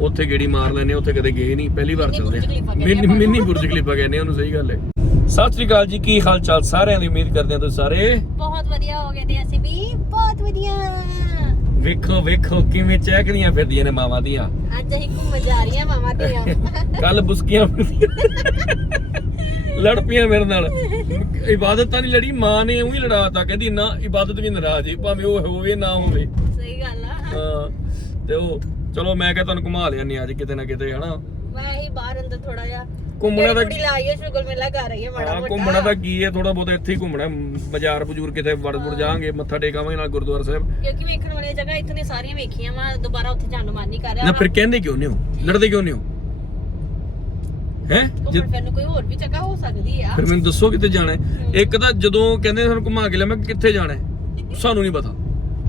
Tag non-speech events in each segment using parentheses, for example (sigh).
ਉੱਥੇ ਗੇੜੀ ਮਾਰ ਲੈਨੇ ਉੱਥੇ ਕਦੇ ਗਏ ਨਹੀਂ ਪਹਿਲੀ ਵਾਰ ਚੱਲਦੇ ਆ। ਮਿੰਨੀ ਬੁਰਜ ਖਲੀਫਾ ਕਹਿੰਦੇ ਉਹਨੂੰ ਸਹੀ ਗੱਲ ਹੈ। ਸਤਿ ਸ੍ਰੀ ਅਕਾਲ ਜੀ ਕੀ ਹਾਲ ਚਾਲ ਸਾਰਿਆਂ ਦੀ? ਉਮੀਦ ਕਰਦੇ ਆ ਤੁਸੀਂ ਸਾਰੇ ਬਹੁਤ ਵਧੀਆ ਹੋ ਗਏ ਤੇ ਅਸੀਂ ਵੀ ਬਹੁਤ ਵਧੀਆ। ਵੇਖੋ ਵੇਖੋ ਕਿਵੇਂ ਚਹਿਕਦੀਆਂ ਫਿਰਦੀਆਂ ਨੇ ਮਾਵਾਂ ਦੀਆਂ। ਅੱਜ ਅਸੀਂ ਘੁੰਮ ਜਾ ਰਹੀਆਂ ਮਾਮਾ ਦੀਆਂ। ਕੱਲ ਬੁਸਕੀਆਂ ਫਿਰਦੀਆਂ ਲੜ ਪਈਆਂ ਮੇਰੇ ਨਾਲ। ਇਬਾਦਤ ਤਾਂ ਨਹੀਂ ਲੜੀ ਮਾਂ ਨੇ ਉਹੀ ਲੜਾਤਾ ਕਹਿੰਦੀ ਨਾ ਇਬਾਦਤ ਵੀ ਨਾਰਾਜ਼ ਹੈ ਭਾਵੇਂ ਉਹ ਹੋਵੇ ਨਾ ਹੋਵੇ। ਸਹੀ ਗੱਲ ਆ। ਹਾਂ ਤੇ ਉਹ ਚਲੋ ਮੈਂ ਕਿਹਾ ਤੁਹਾਨੂੰ ਘੁਮਾ ਲਿਆ ਅੱਜ ਕਿਤੇ ਨਾ ਕਿਤੇ ਹਨਾ? ਮੈਂ ਹੀ ਬਾਹਰ ਅੰਦਰ ਥੋੜਾ ਜਿਹਾ ਘੁੰਮਣਾ ਤਾਂ ਕੁੜੀ ਲਾਈ ਹੈ ਸ਼ੁਗਲ ਮੇਲਾ ਕਰ ਰਹੀ ਹੈ ਮਾੜਾ ਹਾਂ ਮੋਟਾ। ਘੁੰਮਣਾ ਤਾਂ ਕੀ ਹੈ ਥੋੜਾ ਬਹੁਤ ਇੱਥੇ ਹੀ ਘੁੰਮਣਾ ਬਾਜ਼ਾਰ ਬਜੂਰ ਕਿਤੇ ਵੜ ਵੜ ਜਾਾਂਗੇ ਮੱਥਾ ਟੇਕਾਵਾਂਗੇ ਨਾਲ ਗੁਰਦੁਆਰਾ ਸਾਹਿਬ। ਕਿਉਂਕਿ ਵੇਖਣ ਵਾਲੀਆਂ ਜਗ੍ਹਾ ਇੱਥੋਂ ਸਾਰੀਆਂ ਵੇਖੀਆਂ ਵਾ ਦੁਬਾਰਾ ਉੱਥੇ ਜਾਣ ਨੂੰ ਮਨ ਨਹੀਂ ਕਰ ਰਿਹਾ ਨਾ ਫਿਰ ਕਹਿੰਦੇ ਕਿਉਂ ਨਹੀਂ ਹੋ? ਲੜਦੇ ਕਿਉਂ ਨਹੀਂ ਹੋ? ਹੈ? ਨੂੰ ਕੋਈ ਹੋਰ ਵੀ ਜਗ੍ਹਾ ਹੋ ਸਕਦੀ ਆ। ਫਿਰ ਮੈਨੂੰ ਦੱਸੋ ਕਿੱਥੇ ਜਾਣਾ ਹੈ। ਇੱਕ ਤਾਂ ਜਦੋਂ ਕਹਿੰਦੇ ਸਾਨੂੰ ਘੁਮਾ ਕੇ ਲੈ ਮੈਂ ਕਿੱਥੇ ਜਾਣਾ ਹੈ? ਸਾਨੂੰ ਨਹੀਂ ਪਤਾ।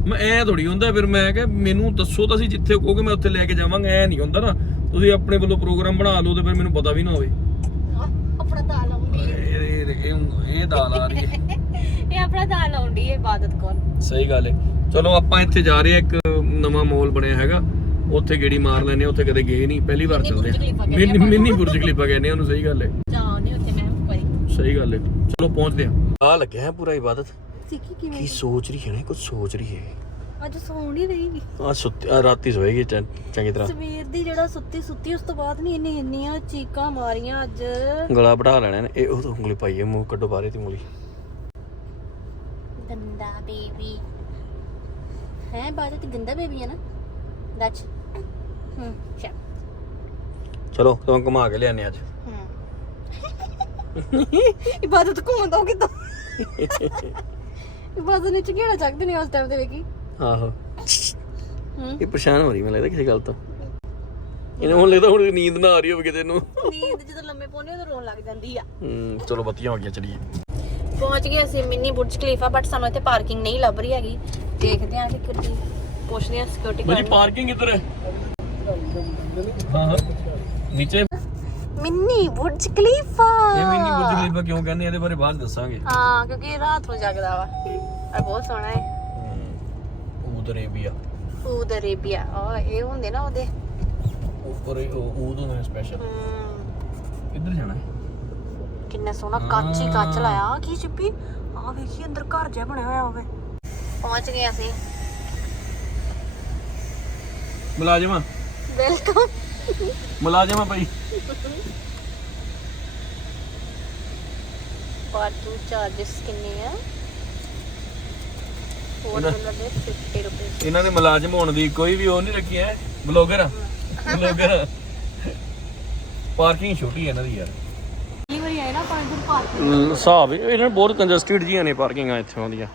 ਮੈਂ ਐ ਥੋੜੀ ਹੁੰਦਾ ਫਿਰ ਮੈਂ ਕਿਹਾ ਮੈਨੂੰ ਦੱਸੋ ਤਾਂ ਅਸੀਂ ਜਿੱਥੇ ਕਹੋਗੇ ਮੈਂ ਉੱਥੇ ਲੈ ਕੇ ਜਾਵਾਂਗਾ ਐ ਨਹੀਂ ਹੁੰਦਾ ਨਾ। ਤੁਸੀਂ ਆਪਣੇ ਵੱਲੋਂ ਪ੍ਰੋਗਰਾਮ ਬਣਾ ਲਓ ਤੇ ਫਿਰ ਮੈਨੂੰ ਪਤਾ ਵੀ ਨਾ ਹੋਵੇ। ਆਪਣਾ ਦਾਲ ਲਾਉਂਦੀ ਇਹ ਇਹ- ਇਹ ਇਹ ਦਾਲ ਆ ਰਹੀ ਹੈ। ਇਹ ਆਪਣਾ ਦਾਲ ਲਾਉਂਦੀ ਹੈ ਇਬਾਦਤ ਕੋਲ ਸਹੀ ਗੱਲ ਹੈ। ਚਲੋ ਆਪਾਂ ਇੱਥੇ ਜਾ ਰਹੇ ਆ ਇੱਕ ਨਵਾਂ ਮਾਲ ਬਣਿਆ ਹੈਗਾ। ਉੱਥੇ ਗੇੜੀ ਮਾਰ ਲੈਨੇ ਉੱਥੇ ਕਦੇ ਗਏ ਨਹੀਂ ਪਹਿਲੀ ਵਾਰ ਚੱਲਦੇ ਆ ਕਹਿੰਦੇ ਮਿੰਨੀ ਆਪਾਂ। ਮਿੰਨੀ ਬੁਰਜ ਖਲੀਫਾ ਕਹਿੰਦੇ ਆ ਉਹਨੂੰ ਸਹੀ ਗੱਲ ਹੈ। ਜਾਣੇ ਉੱਥੇ ਮੈਂ ਇੱਕ ਵਾਰੀ ਸਹੀ ਗੱਲ ਹੈ। ਚਲੋ ਪਹੁੰਚਦੇ ਆ ਆ ਲੱਗਿਆ ਹੈ ਪੂਰਾ ਇਬਾਦਤ। ਸਿੱਖੀ ਕੀ ਕਿਵੇਂ ਸੋਚ ਰਹੀ ਹੈ ਨਾ ਕੁਝ ਸੋਚ ਰਹੀ ਹੈ। ਅੱਜ ਸੌਣ ਹੀ ਰਹੀ ਆ ਸੁੱਤੀ ਆ ਰਾਤੀ ਸੋਏਗੀ ਚੰ- ਚੰਗੀ ਤਰ੍ਹਾਂ। ਸਵੇਰ ਦੀ ਜਿਹੜਾ ਸੁੱਤੀ ਸੁੱਤੀ ਉਸ ਤੋਂ ਬਾਅਦ ਨਹੀਂ ਇੰਨੀ ਇੰਨੀਆਂ ਚੀਕਾਂ ਮਾਰੀਆਂ ਅੱਜ। ਗਲਾ ਬੜਾ ਲੈਣਾ ਨੇ ਇਹ ਉਹ ਤਾਂ ਉਂਗਲੀ ਪਾਈ ਹੈ ਮੂੰਹ ਕੱਢੋ ਬਾਹਰੇ ਦੀ ਉਂਗਲੀ। ਗੰਦਾ ਬੇਬੀ। ਹੈ ਬਾਜਾ ਤੇ ਗੰਦਾ ਬੇਬੀ ਹੈ ਨਾ? ਦੱਚ ਹੂੰ ਚਾ ਚਲੋ ਤੁਹਾਨੂੰ ਘੁਮਾ ਕੇ ਲਿਆਨੇ ਅੱਜ। ਹੂੰ। (laughs) ਇਬਾਦਤ ਘੁੰਮਦਾ ਕਿਦਾਂ? (laughs) ਇਬਾਦਤ ਨੇ ਚਿਹੜਾ ਚੱਕਦੇ ਨੇ ਉਸ ਟਾਈਮ ਤੇ ਵੇਖੀ। ਆਹੋ। ਹੂੰ। ਇਹ ਪਰੇਸ਼ਾਨ ਹੋ ਰਹੀ ਮੈਨੂੰ ਲੱਗਦਾ ਕਿਸੇ ਗੱਲ ਤੋਂ। ਇਹਨੂੰ ਹੁਣ ਲੱਗਦਾ ਹੁਣ ਨੀਂਦ ਨਾ ਆ ਰਹੀ ਹੋਵੇ ਕਿਤੇ ਨੂੰ। ਨੀਂਦ ਜਦੋਂ ਲੰਮੇ ਪਾਉਂਦੇ ਉਦੋਂ ਰੋਣ ਲੱਗ ਜਾਂਦੀ ਆ। ਹੂੰ ਚਲੋ ਬੱਤੀਆਂ ਹੋ ਗਈਆਂ ਚਲੀਏ। ਪਹੁੰਚ ਗਏ ਅਸੀਂ ਮਿੰਨੀ ਬੁਰਜ ਖਲੀਫਾ ਬਟ ਸਾਨੂੰ ਇੱਥੇ ਪਾਰਕਿੰਗ ਨਹੀਂ ਲੱਭ ਰਹੀ ਹੈਗੀ। ਦੇਖਦੇ ਹਾਂ ਕਿ ਕਿੱਡੀ ਪੁੱਛਦੇ ਹਾਂ ਸਿਕਿਉਰਿਟੀ ਭਾਜੀ ਪਾਰਕਿੰਗ ਕਿੱਧਰ ਹੈ? ਹਾਂ ਹਾਂ ਨੀਚੇ। Mini Burj Khalifa. ਇਹ ਮਿੰਨੀ ਬੁਰਜ ਖਲੀਫਾ ਕਿਉਂ ਕਹਿੰਦੇ ਇਹਦੇ ਬਾਰੇ ਬਾਅਦ ਦੱਸਾਂਗੇ। ਹਾਂ ਕਿਉਂਕਿ ਇਹ ਰਾਤ ਨੂੰ ਜਗਦਾ ਵਾ। ਇਹ ਬਹੁਤ ਸੋਹਣਾ ਹੈ। ਊਦ ਅਰੇਬੀਆ। ਫੂਡ ਅਰੇਬੀਆ ਆ ਇਹ ਹੁੰਦੇ ਨਾ ਉਹਦੇ। ਉੱਪਰ ਉਹ ਊਦ ਹੁੰਦਾ ਸਪੈਸ਼ਲ ਕਿੱਧਰ ਜਾਣਾ ਕਿੰਨਾ ਸੋਹਣਾ ਕੱਚ ਕੱਚ ਲਾਇਆ ਕੀ ਚਿੱਪੀ? ਆ ਵੇਖੀ ਅੰਦਰ ਘਰ ਜਿਹਾ ਬਣਿਆ ਹੋਇਆ ਹੋਵੇ ਪਹੁੰਚ ਗਏ ਅਸੀਂ। ਮੁਲਾਜ਼ਮਾਂ। ਵੈਲਕਮ। ਮੁਲਾਜ਼ਮਾਂ ਭਾਈ। ਪਾਰਕਿੰਗ ਚਾਰजेस ਕਿੰਨੇ ਆ? ਫੋਰ ਇਹਨਾਂ- ਵੀਲਰ ਦੇ 50 ਰੁਪਏ ਇਹਨਾਂ ਦੇ ਮੁਲਾਜ਼ਮ ਹੋਣ ਦੀ ਕੋਈ ਵੀ ਉਹ ਨਹੀਂ ਰੱਖੀ ਹੈ। ਬਲੌਗਰ। ਬਲੌਗਰ। ਪਾਰਕਿੰਗ ਛੋਟੀ ਹੈ ਇਹਨਾਂ ਦੀ ਯਾਰ। ਕੀ ਵਾਰੀ ਆਏ ਨਾ ਪਾਰਕਿੰਗ ਹਿਸਾਬ ਇਹਨਾਂ ਨੇ ਬਹੁਤ ਕੰਜਸਟਡ ਜੀਆਂ ਨੇ ਪਾਰਕਿੰਗਾਂ ਇੱਥੇ ਆਉਂਦੀਆਂ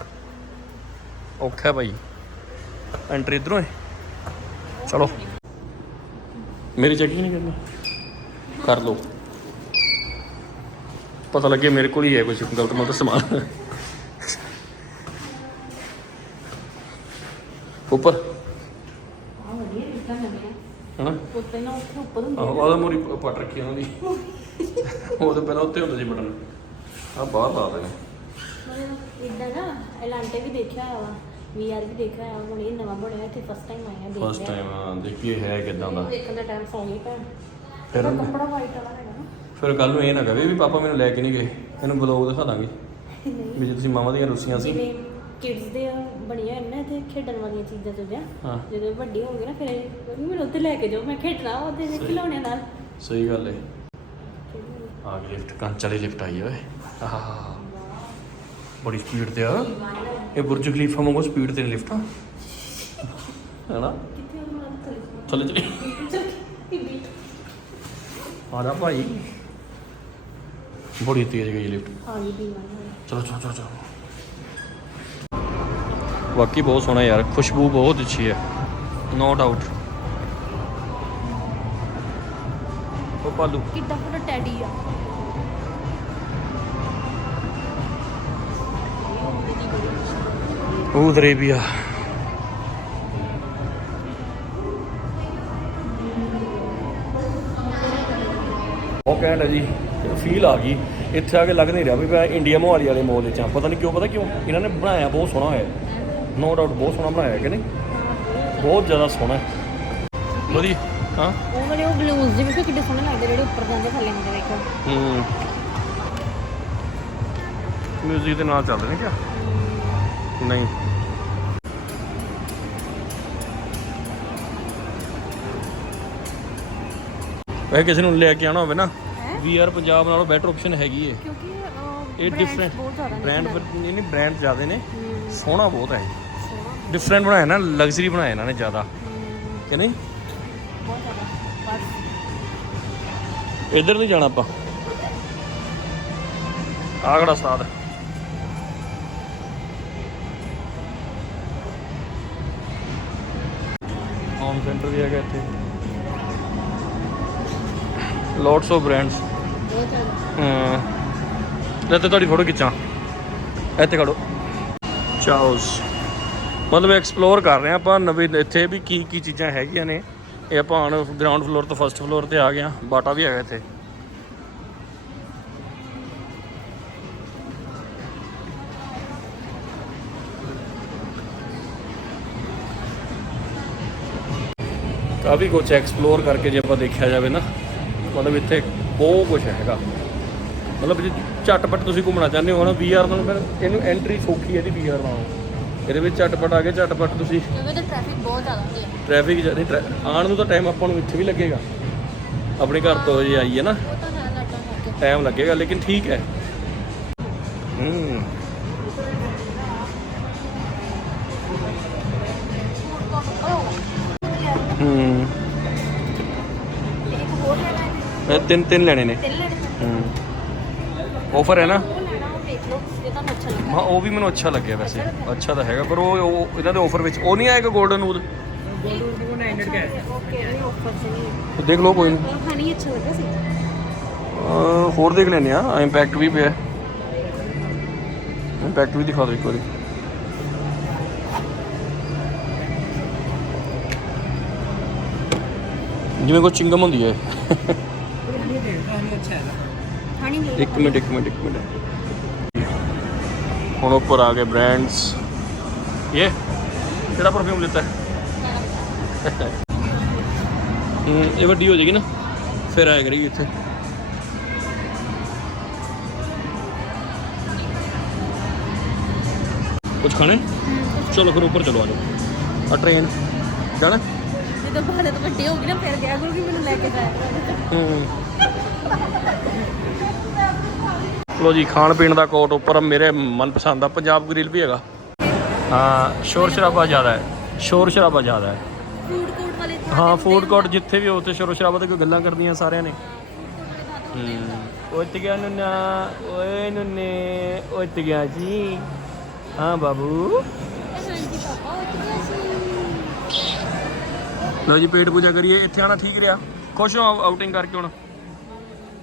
ਔਖਾ ਭਾਈ। ਐਂਟਰੀ ਇਧਰੋਂ ਹੈ ਚਲੋ। ਮੇਰੀ ਚੈਕਿੰਗ ਨਹੀਂ ਕਰਨੀ। ਕਰ ਲਓ। ਪਤਾ ਲੱਗੇ ਮੇਰੇ ਕੋਲ ਹੀ ਹੈ ਕੁਝ ਗਲਤ ਮਲਤ ਸਮਾਨ। ਉੱਪਰ। ਆ ਹਨਾ? ਉੱਤੇ ਨਾ ਉੱਥੇ ਉੱਪਰ ਹੁੰਦੇ ਆਹੋ ਆਹ ਮੋਰੀ ਪਟ ਰੱਖੀ ਉਹਨਾਂ ਦੀ। ਉਹ ਤਾਂ ਪਹਿਲਾਂ ਉੱਤੇ ਹੁੰਦਾ ਸੀ ਬਟਨ। ਆ ਬਾਹਰ ਲਾ ਦੇਣੇ। ਇਦਾਂ ਨਾ ਐਲਾਂਟੇ ਵੀ ਦੇਖਿਆ ਵਾ ਵੀਆਰ ਵੀ ਦੇਖਿਆ ਹੋਇਆ ਹੁਣ ਇਹ ਨਵਾਂ ਬਣਿਆ ਇੱਥੇ ਫਸਟ ਟਾਈਮ ਆਇਆ ਦੇਖ ਫਸਟ ਟਾਈਮ ਦੇਖੀਏ ਹੈ ਕਿਦਾਂ ਦਾ। ਦੇਖਣ ਦਾ ਟਾਈਮ ਸੌਂ ਗਈ ਭੈਣ। ਫਿਰ ਇਹਦਾ ਕੱਪੜਾ ਵਾਈਟ ਵਾਲਾ ਹੈਗਾ ਨਾ ਫਿਰ ਕੱਲ ਨੂੰ ਇਹ ਨਾ ਕਹੇ ਵੀ ਪਾਪਾ ਮੈਨੂੰ ਲੈ ਕੇ ਨਹੀਂ ਗਏ ਇਹਨੂੰ ਬਲੌਗ ਦਿਖਾ ਦਾਂਗੇ। ਵੀ ਜੇ ਤੁਸੀਂ ਮਾਵਾਂ ਦੀਆਂ ਰੁੱਸੀਆਂ ਸੀ। ਜਿਵੇਂ ਕਿਡਸ ਦੇ ਬਣੀਆਂ ਨੇ ਇੱਥੇ ਖੇਡਣ ਵਾਲੀਆਂ ਚੀਜ਼ਾਂ ਚੀਜ਼ਾਂ ਹਾਂ। ਜਦੋਂ ਵੱਡੀ ਹੋ ਗਈ ਨਾ ਫਿਰ ਇਹ ਮੈਨੂੰ ਉੱਥੇ ਲੈ ਕੇ ਜਾਓ ਮੈਂ ਖੇਡਣਾ ਉਹਦੇ ਵਿੱਚ ਖਿਡੌਣਿਆਂ ਨਾਲ। ਸਹੀ ਗੱਲ ਹੈ ਆ ਗਈ ਲਿਫਟ ਕੰਚ ਵਾਲੀ ਲਿਫਟ ਆਈ ਓਏ। ਆਹ। ਬੜੀ ਸਪੀਡ ਤੇ ਆ। ਇਹ ਬੁਰਜ ਖਲੀਫਾ ਵਾਂਗੂ ਸਪੀਡ ਤੇ ਲਿਫਟ ਹੈਨਾ? ਕਿੱਥੇ ਉਹ ਮਾਰ ਥੱਲੇ ਚਲੇ। ਆ ਜਾ ਭਾਈ। ਬੜੀ ਤੇਜ਼ ਗਈ ਲਿਫਟ ਗਈ ਦੀਵਾਨ ਚਲੋ ਚਲੋ ਚਲੋ ਚਲੋ। ਵਾਕਈ ਬਹੁਤ ਸੋਹਣਾ ਯਾਰ ਖੁਸ਼ਬੂ ਬਹੁਤ ਅੱਛੀ ਹੈ। ਨੋ ਡਾਊਟ ਉਹ ਪਾਲੂ। ਕਿੱਡਾ ਵੱਡਾ ਟੈਡੀ ਆ। ਉਹ ਦਰੇਬੀਆ ਉਹ ਕਹਿੰਦਾ ਜੀ ਫੀਲ ਆ ਗਈ। ਇੱਥੇ ਆ ਕੇ ਲੱਗ ਨਹੀਂ ਰਿਹਾ ਵੀ ਮੈਂ ਇੰਡੀਆ ਮੋਹਾਲੀ ਵਾਲੇ ਮੋਲ ਵਿੱਚ ਆ। ਪਤਾ ਨਹੀਂ ਕਿਉਂ ਪਤਾ ਕਿਉਂ? ਇਹਨਾਂ ਨੇ ਬਣਾਇਆ ਬਹੁਤ ਸੋਹਣਾ ਹੋਇਆ। ਨੋ ਡਾਊਟ ਬਹੁਤ ਸੋਹਣਾ ਬਣਾਇਆ ਕਿ ਨਹੀਂ? ਬਹੁਤ ਜ਼ਿਆਦਾ ਸੋਹਣਾ ਹੈ। ਵਧੀਆ। ਹਾਂ? ਉਹ ਵਾਲੇ ਉਹ ਬਲੂਜ਼ ਜਿਵੇਂ ਕਿ ਕਿੱਡੇ ਸੋਹਣੇ ਲੱਗਦੇ ਜਿਹੜੇ ਉੱਪਰ ਜਾਂਦੇ ਥੱਲੇ ਹੁੰਦੇ ਵੇਖੋ ਹੂੰ। ਮਿਊਜ਼ਿਕ ਦੇ ਨਾਲ ਚੱਲਦੇ ਨੇ ਕਿਆ? ਨਹੀਂ। ਵੈਸੇ ਕਿਸੇ ਨੂੰ ਲੈ ਕੇ ਆਉਣਾ ਹੋਵੇ ਨਾ। ਵੀਆਰ ਪੰਜਾਬ ਨਾਲੋਂ ਬੈਟਰ ਆਪਸ਼ਨ ਹੈਗੀ ਏ। ਕਿਉਂਕਿ ਇਹ ਡਿਫਰੈਂਟ ਬਹੁਤ ਜ਼ਿਆਦਾ ਨੇ ਬ੍ਰਾਂਡ ਨਹੀਂ ਨਹੀਂ ਬ੍ਰਾਂਡ ਜ਼ਿਆਦੇ ਨੇ। ਸੋਹਣਾ ਬਹੁਤ ਹੈ ਡਿਫਰੈਂਟ ਬਣਾਇਆ ਨਾ ਲਗਜ਼ਰੀ ਬਣਾਇਆ ਇਹਨਾਂ ਨੇ ਜ਼ਿਆਦਾ। ਕਿ ਨਹੀਂ? ਬਹੁਤ ਜ਼ਿਆਦਾ ਬਸ। ਇੱਧਰ ਨਹੀਂ ਜਾਣਾ ਆਪਾਂ। ਆਹ ਕਿਹੜਾ ਹੈ। ਹੋਮ ਸੈਂਟਰ ਵੀ ਹੈਗਾ ਇੱਥੇ। ਲੋਟਸ ਆਫ ਬ੍ਰਾਂਡਸ ਹਾਂ। ਲੈ ਤੇ ਤੁਹਾਡੀ ਫੋਟੋ ਖਿੱਚਾਂ। ਇੱਥੇ ਖੜੋ। ਚਾਉਸ ਮਤਲਬ ਐਕਸਪਲੋਰ ਕਰ ਰਹੇ ਹਾਂ ਆਪਾਂ ਨਵੇਂ, ਇੱਥੇ ਵੀ ਕੀ ਕੀ ਚੀਜ਼ਾਂ ਹੈਗੀਆਂ ਨੇ। ਇਹ ਆਪਾਂ ਹੁਣ ਗਰਾਊਂਡ ਫਲੋਰ ਤੋਂ ਫਸਟ ਫਲੋਰ ਤੇ ਆ ਗਏ ਹਾਂ। ਬਾਟਾ ਵੀ ਹੈਗਾ ਇੱਥੇ। ਕਾਫੀ ਕੁਝ ਐਕਸਪਲੋਰ ਕਰਕੇ ਜੇ ਆਪਾਂ ਦੇਖਿਆ ਜਾਵੇ ਨਾ, ਮਤਲਬ ਇੱਥੇ ਬਹੁਤ ਕੁਝ ਹੈਗਾ। ਮਤਲਬ ਜੇ ਝਟਪਟ ਤੁਸੀਂ ਘੁੰਮਣਾ ਚਾਹੁੰਦੇ ਹੋ ਨਾ ਵੀਆਰ ਨਾਲ ਫਿਰ ਇਹਨੂੰ ਐਂਟਰੀ ਸੌਖੀ ਹੈ ਇਹਦੀ ਵੀਆਰ ਨਾਲੋਂ। ਇਹਦੇ ਵਿੱਚ ਝਟਪਟ ਆ ਕੇ ਝਟਪਟ ਤੁਸੀਂ ਕਿਉਂਕਿ ਤੇ ਟ੍ਰੈਫਿਕ ਬਹੁਤ ਜ਼ਿਆਦਾ ਹੁੰਦੀ ਹੈ। ਟ੍ਰੈਫਿਕ ਜ਼ਿਆਦਾ ਆਉਣ ਨੂੰ ਤਾਂ ਟਾਈਮ ਆਪਾਂ ਨੂੰ ਇੱਥੇ ਵੀ ਲੱਗੇਗਾ। ਆਪਣੇ ਘਰ ਤੋਂ ਜੇ ਆਈਏ ਨਾ। ਟਾਈਮ ਲੱਗੇਗਾ ਲੇਕਿਨ ਠੀਕ ਹੈ। ਹੂੰ। ਹੂੰ। ਇਹ ਤਿੰਨ ਤਿੰਨ ਲੈਣੇ ਨੇ। ਤਿੰਨ ਲੈਣੇ ਨੇ ਹੂੰ। ਆਫਰ ਹੈ ਨਾ? ਉਹ ਲੈਣਾ ਉਹ ਦੇਖ ਲਓ ਜੇ ਤੁਹਾਨੂੰ ਅੱਛਾ ਲੱਗਾ ਹਾਂ ਉਹ ਵੀ ਮੈਨੂੰ ਅੱਛਾ ਲੱਗਿਆ ਵੈਸੇ। ਅੱਛਾ ਤਾਂ ਹੈਗਾ ਪਰ ਉਹ ਉਹ ਇਹਨਾਂ ਦੇ ਆਫਰ ਵਿੱਚ ਉਹ ਨਹੀਂ ਆਏਗਾ 골ਡਨ ਉਦ ਓਕੇ ਨਹੀਂ ਆਫਰ ਚ ਨਹੀਂ। ਦੇਖ ਲਓ ਕੋਈ ਨਹੀਂ। ਉਹ ਹਨੀ ਅੱਛਾ ਲੱਗਾ ਸੀ। ਅਹ ਹੋਰ ਦੇਖ ਲੈਨੇ ਆ ਇੰਪੈਕਟ ਵੀ ਪਿਆ। ਇੰਪੈਕਟ ਵੀ ਦਿਖਾ ਦਿਓ ਇੱਕ ਵਾਰੀ। ਜਿਵੇਂ ਕੋਈ ਚਿੰਗਮ ਹੁੰਦੀ ਹੈ। ਇੱਕ ਮਿੰਟ ਇੱਕ ਮਿੰਟ ਇੱਕ ਮਿੰਟ। ਹੁਣ ਉੱਪਰ ਆ ਗਏ ਬ੍ਰਾਂਡਸ ਇਹ? ਕਿਹੜਾ ਪਰਫਿਊਮ ਲਿੱਤਾ? ਹੈ ਹੂੰ ਇਹ ਵੱਡੀ ਹੋ ਜਾਏਗੀ ਨਾ। ਫਿਰ ਆਇਆ ਕਰੇਗੀ ਇੱਥੇ। ਕੁਝ ਖਾਣੇ ਚਲੋ ਫਿਰ ਉੱਪਰ ਚਲੋ ਆ ਜਾਓ। ਆ ਟ੍ਰੇਨ ਜਾਣਾ? ਜਦੋਂ ਬਾਅਦ ਤੋਂ ਵੱਡੇ ਹੋ ਗਏ ਨਾ ਫਿਰ ਗਿਆ ਕਰੂਗੀ? ਮੈਨੂੰ ਲੈ ਕੇ ਜਾਇਆ ਕਰੋ। ਹੂੰ। ਲੋ ਜੀ ਖਾਣ ਪੀਣ ਦਾ ਕੋਟ ਉੱਪਰ ਮੇਰੇ ਮਨਪਸੰਦ ਦਾ ਪੰਜਾਬ ਗ੍ਰਿਲ ਵੀ ਹੈਗਾ। ਹਾਂ ਸ਼ੋਰ ਸ਼ਰਾਬਾ ਜ਼ਿਆਦਾ ਹੈ ਸ਼ੋਰ ਸ਼ਰਾਬਾ ਜ਼ਿਆਦਾ ਹੈ। ਫੂਡ ਕੋਰਟ ਵਾਲੇ ਹਾਂ ਫੂਡ ਕੋਰਟ ਜਿੱਥੇ ਵੀ ਹੋ ਉੱਥੇ ਸ਼ੋਰ ਸ਼ਰਾਬਾ ਤੇ ਕੋਈ ਗੱਲਾਂ ਕਰਦੀਆਂ ਸਾਰਿਆਂ ਨੇ। ਉੱਤ ਗਿਆ ਨੁੰਨਾ ਓਏ ਨੁੰਨੇ ਉੱਤ ਗਿਆ ਜੀ। ਹਾਂ ਬਾਬੂ। ਲਓ ਜੀ ਪੇਟ ਪੂਜਾ ਕਰੀਏ ਇੱਥੇ ਆਣਾ ਠੀਕ ਰਿਹਾ। ਖੁਸ਼ ਹੋ ਆਊਟਿੰਗ ਕਰਕੇ ਹੁਣ।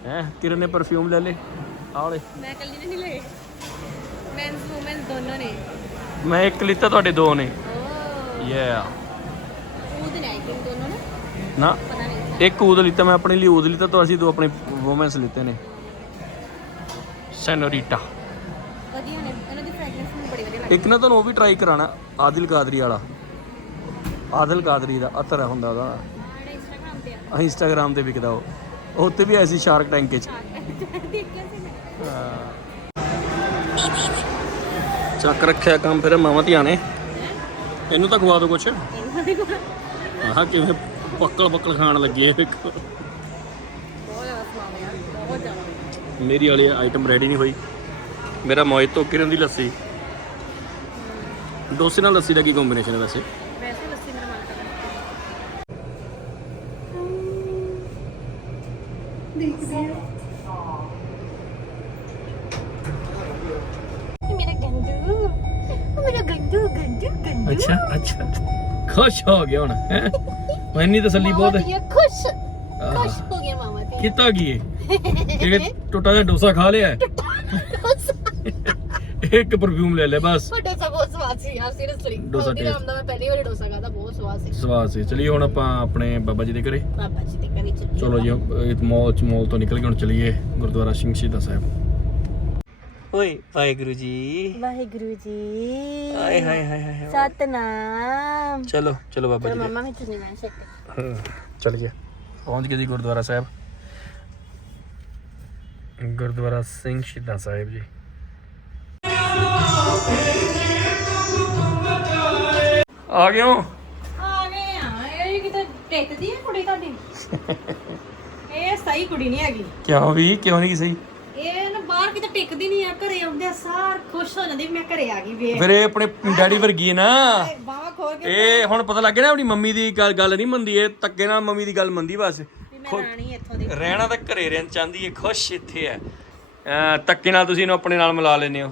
ਹੈ ਕਿਰਨ ਨੇ ਪਰਫਿਊਮ ਲੈ ਲੇ ਆਲੇ ਮੈਂ ਕੱਲੀ ਨੇ ਨਹੀਂ ਲਏ। ਮੈਨਸ ਵੂਮਨ ਦੋਨੋਂ ਨੇ। ਮੈਂ ਇੱਕ ਲਿੱਤਾ ਤੁਹਾਡੇ ਦੋ ਨੇ। ਯਾ ਉਹਦੇ ਨੇ ਆਈ ਥਿੰਕ ਦੋਨੋਂ ਨੇ? ਨਾ ਪਤਾ ਨਹੀਂ। ਇੱਕ ਊਦ ਲਿੱਤਾ ਮੈਂ ਆਪਣੇ ਲਈ ਊਦ ਲਿੱਤਾ ਤਾਂ ਅਸੀਂ ਦੋ ਆਪਣੇ ਵੂਮਨਸ ਲਿੱਤੇ ਨੇ। ਸੈਨੋਰੀਟਾ। ਵਧੀਆ ਨੇ ਇਹਨਾਂ ਦੀ ਫ੍ਰੈਗਰੈਂਸ ਮੈਨੂੰ ਬੜੀ ਵਧੀਆ ਲੱਗਦੀ। ਇੱਕ ਨਾ ਤੁਹਾਨੂੰ ਉਹ ਵੀ ਟਰਾਈ ਕਰਾਣਾ ਆਦਿਲ ਕਾਦਰੀ ਵਾਲਾ। ਆਦਿਲ ਕਾਦਰੀ ਦਾ ਅਤਰ ਹੁੰਦਾ ਉਹਦਾ। ਜਿਹੜਾ ਇੰਸਟਾਗ੍ਰਾਮ ਤੇ ਆ। ਇੰਸਟਾਗ੍ਰam ਤੇ ਵਿਕਦਾ ਉਹ। ਉਹ ਉੱਤੇ ਵੀ ਐਸੀ ਸ਼ਾਰਕ ਟੈਂਕ 'ਚ। ਦੇਖ ਚੱਕ ਰੱਖਿਆ ਕੰਮ ਫਿਰ ਮਾਵਾਂ ਧੀਆਂ ਨੇ। ਇਹਨੂੰ ਤਾਂ ਖਵਾ ਦਿਓ ਕੁਛ। ਆਹ ਕਿਵੇਂ ਪੱਕਲ ਪੱਕਲ ਖਾਣ ਲੱਗੀ ਹੈ ਵੇਖੋ ਮੇਰੀ ਵਾਲੀ ਆਈਟਮ ਰੈਡੀ ਨਹੀਂ ਹੋਈ। ਮੇਰਾ ਮੋਹਿਤੋ ਕਿਰਨ ਦੀ ਲੱਸੀ। ਡੋਸੇ ਨਾਲ ਲੱਸੀ ਦਾ ਕੀ ਕੰਬੀਨੇਸ਼ਨ ਹੈ ਵੈਸੇ? ਅੱਛਾ ਅੱਛਾ ਖੁਸ਼ ਹੋ ਗਿਆ ਹੁਣ ਹੈਂ? ਮੈਂ ਇੰਨੀ ਤਸੱਲੀ ਬਹੁਤ ਹੈ। ਖੁਸ਼। ਖੁਸ਼ ਹੋ ਗਿਆ ਮਾਮਾ ਤੇ ਕੀਤਾ ਕੀ ਹੈ ਇਹ ਟੁੱਟਾ ਜਿਹਾ ਡੋਸਾ ਖਾ ਲਿਆ ਹੈ? ਇੱਕ ਪਰਫਿਊਮ ਲੈ ਲੈ ਬਸ। ਬਹੁਤ ਸਵਾਦ ਸੀ ਯਾਰ ਸੀਰੀਅਸਲੀ ਡੋਸਾ ਡੋਸਾ taste। ਨਾਮ ਦਾ ਮੈਂ ਪਹਿਲੀ ਵਾਰੀ ਡੋਸਾ ਖਾਦਾ ਬਹੁਤ ਸਵਾਦ ਸੀ। ਸਵਾਦ ਸੀ। ਚਲਿਏ ਹੁਣ ਆਪਾਂ ਆਪਣੇ ਬਾਬਾ ਜੀ ਦੇ ਘਰੇ। ਬਾਬਾ ਜੀ ਦੇ ਘਰੇ ਚੱਲੀਏ ਚਲੋ ਜੀ ਇਹ ਮੌਲ ਚ ਮੌਲ ਤੋਂ ਨਿਕਲ ਕੇ ਹੁਣ ਚਲੀਏ ਗੁਰਦੁਆਰਾ ਸਿੰਘ ਸ਼ਹੀਦਾਂ ਸਾਹਿਬ। ਓਏ ਵਾਹਿਗੁਰੂ ਜੀ ਵਾਹਿਗੁਰੂ ਜੀ ਆਏ ਹਾਏ ਹਾਏ ਹਾਏ ਸਤਨਾਮ ਚਲੋ ਚਲੋ ਬਾਬਾ ਚਲੋ ਜੀ ਮਮਾ ਵਿੱਚ ਨਹੀਂ ਮੈਂ ਛੱਡ ਹਾਂ, ਚਲੀਏ ਪਹੁੰਚ ਗਏ ਜੀ ਗੁਰਦੁਆਰਾ ਸਾਹਿਬ ਗੁਰਦੁਆਰਾ ਸਿੰਘ ਸ਼ਹੀਦਾਂ ਸਾਹਿਬ ਜੀ ਆ ਗਏ ਹੋ? ਆ ਗਏ ਆ। ਇਹ ਕਿਤੇ ਟਿਕਦੀ ਹੈ ਕੁੜੀ ਤੁਹਾਡੀ? (laughs) ਇਹ ਸਹੀ ਕੁੜੀ ਨਹੀਂ ਹੈਗੀ। ਕਿਉਂ ਵੀ? ਕਿਉਂ ਨਹੀਂ ਸਹੀ? ਕਿਤੇ ਟਿਕਦੀ ਨਹੀਂ ਆ ਘਰੇ ਆਉਂਦੇ ਸਾਰ ਖੁਸ਼ ਹੋ ਜਾਂਦੀ ਵੀ ਮੈਂ ਘਰੇ ਆ ਗਈ ਵੇ ਫਿਰ ਇਹ ਆਪਣੇ ਡੈਡੀ ਵਰਗੀ ਹੈ ਨਾ। ਬਾਵਾ ਖੋਲ ਕੇ ਇਹ ਹੁਣ ਪਤਾ ਲੱਗ ਗਿਆ ਨਾ ਆਪਣੀ ਮੰਮੀ ਦੀ ਗੱਲ ਗੱਲ ਨਹੀਂ ਮੰਨਦੀ ਇਹ ਤੱਕੇ ਨਾਲ ਮੰਮੀ ਦੀ ਗੱਲ ਮੰਨਦੀ ਬਸ। ਵੀ ਮੈਂ ਰਾਣੀ ਇੱਥੋਂ ਦੀ। ਰਹਿਣਾ ਤਾਂ ਘਰੇ ਰਹਿਣ ਚਾਹੁੰਦੀ ਹੈ ਖੁਸ਼ ਇੱਥੇ ਹੈ ਅਹ ਧੱਕੇ ਨਾਲ ਤੁਸੀਂ ਇਹਨੂੰ ਆਪਣੇ ਨਾਲ ਮਿਲਾ ਲੈਨੇ ਹੋ।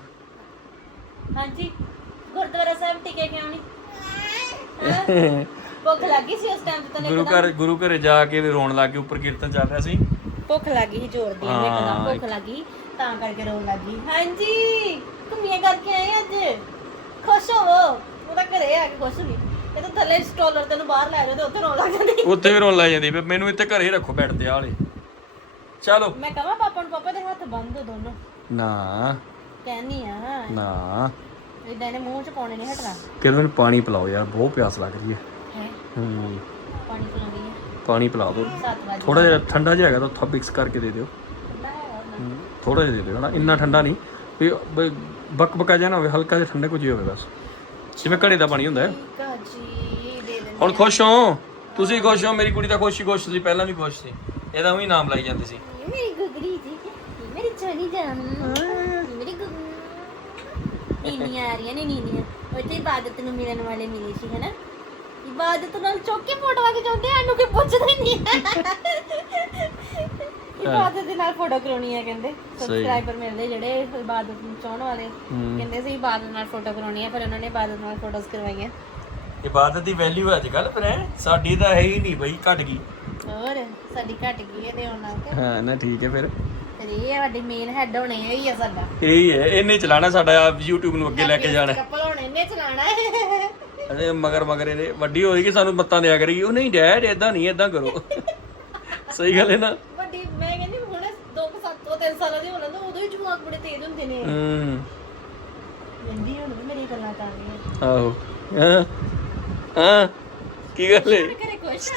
ਹਾਂਜੀ ਗੁਰਦੁਆਰਾ ਸਾਹਿਬ ਟਿਕੇ ਕਿਉਂ ਨਹੀਂ ਹੈਂ? ਭੁੱਖ ਲੱਗੀ ਸੀ ਉਸ ਟਾਈਮ ਤੇ ਗੁਰੂ ਘਰ ਗੁਰੂ ਘਰੇ ਜਾ ਕੇ ਵੀ ਰੋਣ ਲੱਗ ਗਏ ਉੱਪਰ ਕੀਰਤਨ ਚੱਲ ਰਿਹਾ ਸੀ। ਭੁੱਖ ਲੱਗੀ ਸੀ ਜ਼ੋਰ ਦੀ ਉਹਨੇ ਇੱਕਦਮ ਭੁੱਖ ਲੱਗੀ ਤਾਂ ਕਰਕੇ ਰੋਣ ਲੱਗੀ ਹਾਂਜੀ ਘੁੰਮੀਆਂ ਕਰਕੇ ਆਏ ਅੱਜ। ਖੁਸ਼ ਹੋਵੋ। ਉਹ ਤਾਂ ਘਰੇ ਆ ਕੇ ਖੁਸ਼ ਨਹੀਂ ਇਹ ਤਾਂ ਥੱਲੇ ਸਟੋਲਰ ਤੈਨੂੰ ਬਾਹਰ ਲੈ ਜਾਓ ਤੇ ਉੱਥੇ ਰੋਣ ਲੱਗ ਜਾਂਦੀ। ਉੱਥੇ ਵੀ ਰੋਣ ਲੱਗ ਜਾਂਦੀ। ਵੀ ਮੈਨੂੰ ਇੱਥੇ ਘਰੇ ਰੱਖੋ ਬੈੱਡ ਤੇ ਆਲੇ। ਚਲੋ। ਮੈਂ ਕਹਾਂ ਪਾਪਾ ਨੂੰ ਪਾਪਾ ਦੇ ਹੱਥ ਬੰਦ ਦੋ ਦੋਨੋਂ। ਨਾ। ਕਹਿਨੀ ਆ। ਨਾ। ਇਦਾਂ ਇਹਨੇ ਮੂੰਹ ਚ ਪਾਉਣੇ ਨਹੀਂ ਹਟਣਾ। ਮੈਨੂੰ ਪਾਣੀ ਪਿਲਾਓ ਯਾਰ ਬਹੁਤ ਪਿਆਸ ਲੱਗ ਰਹੀ ਹੈ। ਹੈ? ਹੂੰ। ਪਾਣੀ ਪਿਲਾਉਂਦੀ ਹੈ ਪਾਣੀ ਪਿਲਾ ਦਿਓ। 7 ਵਜੇ ਥੋੜਾ ਜਿਹਾ ਠੰਡਾ ਜਿਹਾ ਹੈਗਾ ਤਾਂ ਉੱਥਾ ਮਿਕਸ ਕਰਕੇ ਦੇ ਦਿਓ। ਥੋੜਾ ਜਿਹਾ ਦੇ ਦਿਓ ਨਾ ਇੰਨਾ ਠੰਡਾ ਨਹੀਂ। ਵੀ ਵੀ ਬਕ ਬਕਾ ਜਿਹਾ ਨਾ ਹੋਵੇ, ਹਲਕਾ ਜਿਹਾ ਠੰਡਾ ਕੁਝ ਹੀ ਹੋਵੇ ਬਸ। ਜਿਵੇਂ ਘੜੇ ਦਾ ਪਾਣੀ ਹੁੰਦਾ ਹੈ। ਠੀਕ ਆ ਜੀ ਦੇ ਦਿੰਦੇ ਹੁਣ ਖੁਸ਼ ਹੋ? ਤੁਸੀਂ ਖੁਸ਼ ਹੋ? ਮੇਰੀ ਕੁੜੀ ਤਾਂ ਖੁਸ਼ ਹੀ ਖੁਸ਼ ਸੀ, ਪਹਿਲਾਂ ਵੀ ਖੁਸ਼ ਸੀ। ਇਹਦਾ ਵੀ ਨਾਮ ਲਾਈ ਜਾਂਦੀ ਸੀ। ਇਹ ਮੇਰੀ ਗੁਗਰੀ ਜੀ ਇਹ ਮੇਰੀ ਚੋਣੀ ਜਾਨ। ਇਹ ਮੇਰੀ ਗੁਗਰੀ ਨੀਨੀਆਂ ਆ ਰਹੀਆਂ ਨੇ, ਨੀਨੀਆਂ। ਉਹ ਤੇ ਇਬਾਦਤ ਨੂੰ ਮਿਲਣ ਵਾਲੇ ਮਿਲੇ ਸੀ, ਹੈਨਾ? ਇਬਾਦਤ ਨਾਲ ਚੁੱਕ ਕੇ ਫੋਟੋ ਆ ਕੇ ਜਾਂਦੇ ਸਾਨੂੰ ਕੋਈ ਪੁੱਛਦਾ ਹੀ ਨਹੀਂ। ਇਬਾਦਤ ਦੇ ਨਾਲ ਫੋਟੋ ਕਰਾਉਣੀ ਹੈ ਕਹਿੰਦੇ। ਸਬਸਕ੍ਰਾਈਬਰ ਮਿਲਦੇ ਜਿਹੜੇ ਇਬਾਦਤ ਨੂੰ ਚਾਹਣ ਵਾਲੇ। ਕਹਿੰਦੇ ਸੀ ਇਬਾਦਤ ਨਾਲ ਫੋਟੋ ਕਰਾਉਣੀ ਹੈ ਪਰ ਉਹਨਾਂ ਨੇ ਇਬਾਦਤ ਨਾਲ ਫੋਟੋਜ਼ ਕਰਵਾਈਆਂ। ਇਬਾਦਤ ਦੀ ਵੈਲਿਊ ਅੱਜ ਕੱਲ ਪਰ ਹੈ ਸਾਡੀ ਤਾਂ ਹੈ ਹੀ ਨਹੀਂ ਬਈ ਘਟ ਗਈ। ਹੋਰ ਸਾਡੀ ਘਟ ਗਈ ਹੈ ਤੇ ਉਹਨਾਂ ਕੇ ਹਾਂ ਨਾ ਠੀਕ ਹੈ ਫਿਰ। ਫਿਰ ਇਹ ਸਾਡੀ ਮੇਨ ਹੈਡ ਹੋਣੇ ਇਹ ਹੀ ਆ ਸਾਡਾ। ਇਹੀ ਹੈ ਇਹਨੇ ਚਲਾਣਾ ਸਾਡਾ YouTube ਨੂੰ ਅੱਗੇ ਲੈ ਕੇ ਜਾਣਾ। ਕਪਲ ਹੋਣੇ ਨੇ ਚਲਾਣਾ ਹੈ ਅਰੇ ਮਗਰ ਮਗਰ ਇਹਦੇ ਵੱਡੀ ਹੋਈ ਕਿ ਸਾਨੂੰ ਮੱਤਾਂ ਦਿਆ ਕਰੇਗੀ। ਉਹ ਨਹੀਂ ਡੈਡ ਇਦਾਂ ਨਹੀਂ ਇਦਾਂ ਕਰੋ। (laughs) ਸਹੀ ਗੱਲ ਹੈ ਨਾ ਵੱਡੀ ਮੈਂ ਕਹਿੰਦੀ ਹੁਣ 2 7 3 ਸਾਲਾਂ ਦੀ ਹੋਣਾ ਤਾਂ ਉਦੋਂ ਹੀ ਜਵਾਕ ਬੜੇ ਤੇਜ਼ ਹੁੰਦੇ ਨੇ। ਹੂੰ। ਕਹਿੰਦੀ ਹੁਣ ਵੀ ਮੇਰੀ ਗੱਲਾਂ ਕਰ ਰਹੀ ਹੈ। ਆਹੋ। ਹਾਂ। ਹਾਂ। ਕੀ ਗੱਲ ਹੈ ਘਰੇ ਕੁਛ?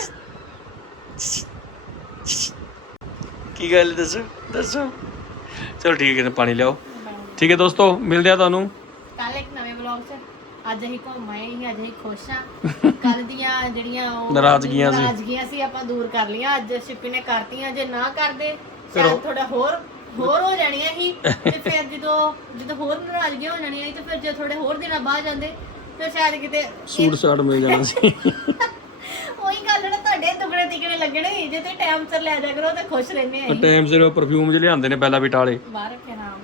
ਕੀ ਗੱਲ ਹੈ ਦੱਸੋ? ਦੱਸੋ। ਚਲੋ ਠੀਕ ਹੈ ਪਾਣੀ ਲਿਆਓ। ਠੀਕ ਹੈ ਦੋਸਤੋ ਮਿਲਦੇ ਆ ਤੁਹਾਨੂੰ। ਕੱਲ ਇੱਕ ਨਵੇਂ ਵਲੌਗ 'ਚ। ਅੱਜ ਅਸੀਂ ਘੁੰਮ ਆਏ ਸੀ ਅੱਜ ਅਸੀਂ ਖੁਸ਼ ਆ (laughs) ਕੱਲ ਦੀਆਂ ਜਿਹੜੀਆਂ ਉਹ ਨਾਰਾਜ਼ਗੀਆਂ ਸੀ। ਨਾਰਾਜ਼ਗੀਆਂ ਸੀ ਆਪਾਂ ਦੂਰ ਕਰ ਲਈਆਂ। ਅੱਜ ਸ਼ਿਪੀ ਨੇ ਕਰਤੀਆਂ ਜੇ ਨਾ ਕਰਦੇ ਸ਼ਾਇਦ ਥੋੜਾ ਹੋਰ ਹੋਰ ਹੋ ਜਾਣੀਆਂ ਸੀ। ਤੇ ਫਿਰ ਜਦੋਂ ਜਦੋਂ ਹੋਰ ਨਾਰਾਜ਼ਗੀਆਂ ਹੋ ਜਾਣੀਆਂ ਸੀ ਤੇ ਫਿਰ ਜੇ ਥੋੜੇ ਹੋਰ ਦਿਨਾਂ ਬਾਅਦ ਜਾਂਦੇ ਫਿਰ ਸ਼ਾਇਦ ਕਿਤੇ ਸੂਟ ਸਾਟ ਮਿਲ ਜਾਣਾ ਸੀ। (laughs) ਉਹੀ ਗੱਲ ਨਾ ਤੁਹਾਡੇ ਦੁਗਣੇ ਤਿਗਣੇ ਲੱਗਣੇ ਸੀ, ਜੇ ਤੇ ਟਾਈਮ ਸਿਰ ਲੈ ਜਾ ਕਰੋ ਤੇ ਖੁਸ਼ ਰਹਿੰਦੇ ਆ ਅਸੀਂ। ਟਾਈਮ ਸਿਰ ਪਰਫਿਊਮ ਜਿ ਲਿਆਂਦੇ ਨੇ ਪਹਿਲਾਂ ਵੀ ਟਾਲੇ ਬਾਹਰ ਰੱਖਿਆ ਨਾਮ